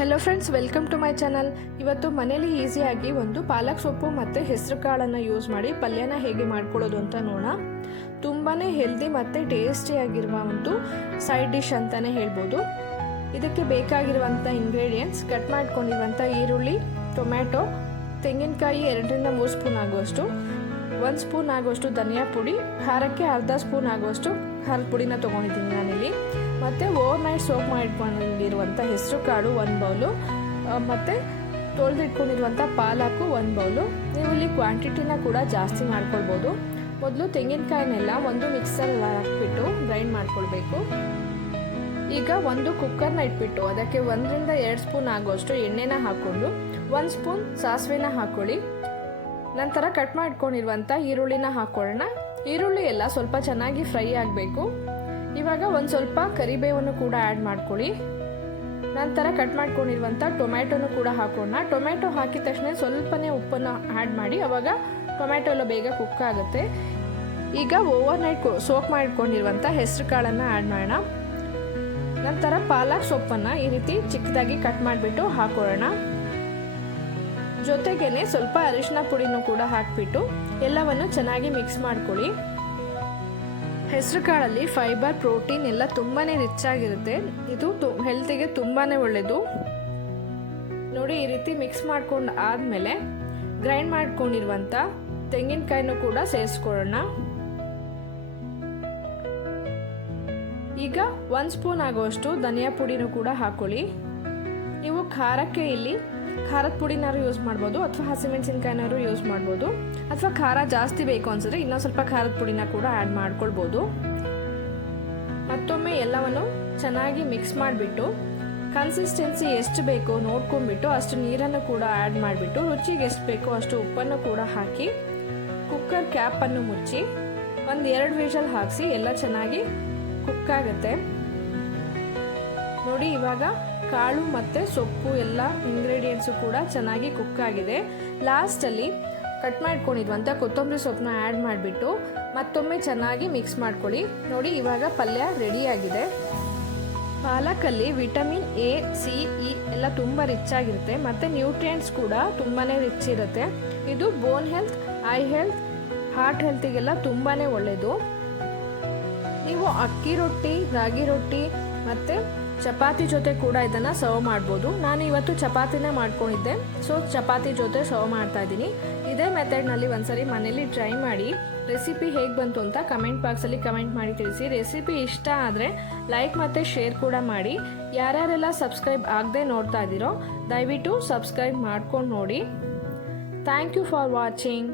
Hello friends, welcome to my channel. ಇವತ್ತು ಮನೇಲಿ ಈಸಿಯಾಗಿ ಒಂದು ಪಾಲಕ್ ಸೊಪ್ಪು ಮತ್ತು ಹೆಸರು ಕಾಳನ್ನು ಯೂಸ್ ಮಾಡಿ ಪಲ್ಯನ ಹೇಗೆ ಮಾಡ್ಕೊಳ್ಳೋದು ಅಂತ ನೋಡೋಣ. ತುಂಬಾ ಹೆಲ್ದಿ ಮತ್ತು ಟೇಸ್ಟಿಯಾಗಿರುವ ಒಂದು ಸೈಡ್ ಡಿಶ್ ಅಂತಲೇ ಹೇಳ್ಬೋದು. ಇದಕ್ಕೆ ಬೇಕಾಗಿರುವಂಥ ಇಂಗ್ರೀಡಿಯೆಂಟ್ಸ್: ಕಟ್ ಮಾಡ್ಕೊಂಡಿರುವಂಥ ಈರುಳ್ಳಿ, ಟೊಮ್ಯಾಟೊ, ತೆಂಗಿನಕಾಯಿ 2-3 ಸ್ಪೂನ್ ಆಗುವಷ್ಟು, 1 ಸ್ಪೂನ್ ಆಗುವಷ್ಟು ಧನಿಯಾ ಪುಡಿ, ಖಾರಕ್ಕೆ ಅರ್ಧ ಸ್ಪೂನ್ ಆಗುವಷ್ಟು ಖಾರದ ಪುಡಿನ ತೊಗೊಂಡಿದ್ದೀನಿ ನಾನಿಲ್ಲಿ, ಮತ್ತು ಓವರ್ ನೈಟ್ ಸೋಕ್ ಮಾಡಿಟ್ಕೊಂಡಿರುವಂಥ ಹೆಸರು ಕಾಳು 1 ಬೌಲು, ಮತ್ತು ತೊಳೆದಿಟ್ಕೊಂಡಿರುವಂಥ ಪಾಲಕು 1 ಬೌಲು. ನೀವು ಇಲ್ಲಿ ಕ್ವಾಂಟಿಟಿನ ಕೂಡ ಜಾಸ್ತಿ ಮಾಡ್ಕೊಳ್ಬೋದು. ಮೊದಲು ತೆಂಗಿನಕಾಯಿನೆಲ್ಲ ಒಂದು ಮಿಕ್ಸರ್ ಹಾಕ್ಬಿಟ್ಟು ಗ್ರೈಂಡ್ ಮಾಡ್ಕೊಳ್ಬೇಕು. ಈಗ ಒಂದು ಕುಕ್ಕರ್ನ ಇಟ್ಬಿಟ್ಟು ಅದಕ್ಕೆ 1-2 ಸ್ಪೂನ್ ಆಗುವಷ್ಟು ಎಣ್ಣೆನ ಹಾಕ್ಕೊಂಡು 1 ಸ್ಪೂನ್ ಸಾಸಿವೆನ ಹಾಕ್ಕೊಳ್ಳಿ. ನಂತರ ಕಟ್ ಮಾಡ್ಕೊಂಡಿರುವಂಥ ಈರುಳ್ಳಿನ ಹಾಕ್ಕೊಳ್ಳೋಣ. ಈರುಳ್ಳಿ ಎಲ್ಲ ಸ್ವಲ್ಪ ಚೆನ್ನಾಗಿ ಫ್ರೈ ಆಗಬೇಕು. ಇವಾಗ ಒಂದು ಸ್ವಲ್ಪ ಕರಿಬೇವನ್ನು ಕೂಡ ಆ್ಯಡ್ ಮಾಡ್ಕೊಳ್ಳಿ. ನಂತರ ಕಟ್ ಮಾಡ್ಕೊಂಡಿರುವಂಥ ಟೊಮ್ಯಾಟೊನು ಕೂಡ ಹಾಕೋಣ. ಟೊಮ್ಯಾಟೊ ಹಾಕಿದ ತಕ್ಷಣ ಸ್ವಲ್ಪನೇ ಉಪ್ಪನ್ನು ಆ್ಯಡ್ ಮಾಡಿ, ಅವಾಗ ಟೊಮ್ಯಾಟೊ ಎಲ್ಲ ಬೇಗ ಕುಕ್ ಆಗುತ್ತೆ. ಈಗ ಓವರ್ ನೈಟ್ ಸೋಕ್ ಮಾಡ್ಕೊಂಡಿರುವಂಥ ಹೆಸರು ಕಾಳನ್ನು ಆ್ಯಡ್ ಮಾಡೋಣ. ನಂತರ ಪಾಲಕ್ ಸೊಪ್ಪನ್ನು ಈ ರೀತಿ ಚಿಕ್ಕದಾಗಿ ಕಟ್ ಮಾಡಿಬಿಟ್ಟು ಹಾಕೊಳ್ಳೋಣ. ಜೊತೆಗೇನೆ ಸ್ವಲ್ಪ ಅರಿಶಿನ ಪುಡಿನೂ ಕೂಡ ಹಾಕಿಬಿಟ್ಟು ಎಲ್ಲವನ್ನು ಚೆನ್ನಾಗಿ ಮಿಕ್ಸ್ ಮಾಡ್ಕೊಳ್ಳಿ. ಹೆಸರು ಕಾಳಲ್ಲಿ ಫೈಬರ್, ಪ್ರೋಟೀನ್ ಎಲ್ಲ ತುಂಬಾ ರಿಚ್ ಆಗಿರುತ್ತೆ. ಇದು ಹೆಲ್ತಿಗೆ ತುಂಬಾ ಒಳ್ಳೆಯದು. ನೋಡಿ, ಈ ರೀತಿ ಮಿಕ್ಸ್ ಮಾಡ್ಕೊಂಡು ಆದಮೇಲೆ ಗ್ರೈಂಡ್ ಮಾಡ್ಕೊಂಡಿರುವಂಥ ತೆಂಗಿನಕಾಯಿನೂ ಕೂಡ ಸೇರಿಸ್ಕೊಳ್ಳೋಣ. ಈಗ 1 ಸ್ಪೂನ್ ಆಗುವಷ್ಟು ಧನಿಯಾ ಪುಡಿನೂ ಕೂಡ ಹಾಕೊಳ್ಳಿ. ನೀವು ಖಾರಕ್ಕೆ ಇಲ್ಲಿ ಖಾರದ ಪುಡಿನಾರು ಯೂಸ್ ಮಾಡ್ಬೋದು, ಅಥವಾ ಹಸಿಮೆಣಸಿನ್ಕಾಯಿನಾರು ಯೂಸ್ ಮಾಡ್ಬೋದು, ಅಥವಾ ಖಾರ ಜಾಸ್ತಿ ಬೇಕು ಅನ್ಸಿದ್ರೆ ಇನ್ನೊಂದು ಸ್ವಲ್ಪ ಖಾರದ ಪುಡಿನ ಕೂಡ ಆ್ಯಡ್ ಮಾಡ್ಕೊಳ್ಬೋದು. ಮತ್ತೊಮ್ಮೆ ಎಲ್ಲವನ್ನು ಚೆನ್ನಾಗಿ ಮಿಕ್ಸ್ ಮಾಡಿಬಿಟ್ಟು ಕನ್ಸಿಸ್ಟೆನ್ಸಿ ಎಷ್ಟು ಬೇಕೋ ನೋಡ್ಕೊಂಡ್ಬಿಟ್ಟು ಅಷ್ಟು ನೀರನ್ನು ಕೂಡ ಆ್ಯಡ್ ಮಾಡಿಬಿಟ್ಟು ರುಚಿಗೆ ಎಷ್ಟು ಬೇಕೋ ಅಷ್ಟು ಉಪ್ಪನ್ನು ಕೂಡ ಹಾಕಿ ಕುಕ್ಕರ್ ಕ್ಯಾಪನ್ನು ಮುಚ್ಚಿ 1-2 ವಿಷಲ್ ಹಾಕಿಸಿ ಎಲ್ಲ ಚೆನ್ನಾಗಿ ಕುಕ್ ಆಗುತ್ತೆ. ನೋಡಿ, ಇವಾಗ ಕಾಳು ಮತ್ತು ಸೊಪ್ಪು ಎಲ್ಲ ಇಂಗ್ರೀಡಿಯೆಂಟ್ಸು ಕೂಡ ಚೆನ್ನಾಗಿ ಕುಕ್ ಆಗಿದೆ. ಲಾಸ್ಟಲ್ಲಿ ಕಟ್ ಮಾಡ್ಕೊಂಡಿರುವಂಥ ಕೊತ್ತಂಬರಿ ಸೊಪ್ಪನ್ನ ಆ್ಯಡ್ ಮಾಡಿಬಿಟ್ಟು ಮತ್ತೊಮ್ಮೆ ಚೆನ್ನಾಗಿ ಮಿಕ್ಸ್ ಮಾಡ್ಕೊಳ್ಳಿ. ನೋಡಿ, ಇವಾಗ ಪಲ್ಯ ರೆಡಿಯಾಗಿದೆ. ಪಾಲಕಲ್ಲಿ ವಿಟಮಿನ್ ಎ, ಸಿ, ಇ ಎಲ್ಲ ತುಂಬ ರಿಚ್ ಆಗಿರುತ್ತೆ, ಮತ್ತು ನ್ಯೂಟ್ರಿಯೆಂಟ್ಸ್ ಕೂಡ ತುಂಬಾ ರಿಚ್ ಇರುತ್ತೆ. ಇದು bone health, eye health, heart ಹೆಲ್ತಿಗೆಲ್ಲ ತುಂಬಾ ಒಳ್ಳೆಯದು. ನೀವು ಅಕ್ಕಿ ರೊಟ್ಟಿ, ರಾಗಿ ರೊಟ್ಟಿ ಮತ್ತು ಚಪಾತಿ ಜೊತೆ ಕೂಡ ಇದನ್ನು ಸರ್ವ್ ಮಾಡ್ಬೋದು. ನಾನು ಇವತ್ತು ಚಪಾತಿನೇ ಮಾಡ್ಕೊಂಡಿದ್ದೆ, ಸೊ ಚಪಾತಿ ಜೊತೆ ಸರ್ವ್ ಮಾಡ್ತಾ ಇದ್ದೀನಿ. ಇದೇ ಮೆಥಡ್ನಲ್ಲಿ ಒಂದ್ಸರಿ ಮನೇಲಿ ಟ್ರೈ ಮಾಡಿ. ರೆಸಿಪಿ ಹೇಗೆ ಬಂತು ಅಂತ ಕಮೆಂಟ್ ಬಾಕ್ಸಲ್ಲಿ ಕಮೆಂಟ್ ಮಾಡಿ ತಿಳಿಸಿ. ರೆಸಿಪಿ ಇಷ್ಟ ಆದರೆ ಲೈಕ್ ಮತ್ತು ಶೇರ್ ಕೂಡ ಮಾಡಿ. ಯಾರ್ಯಾರೆಲ್ಲ ಸಬ್ಸ್ಕ್ರೈಬ್ ಆಗದೆ ನೋಡ್ತಾ ಇದ್ದೀರೋ ದಯವಿಟ್ಟು ಸಬ್ಸ್ಕ್ರೈಬ್ ಮಾಡ್ಕೊಂಡು ನೋಡಿ. Thank you for watching.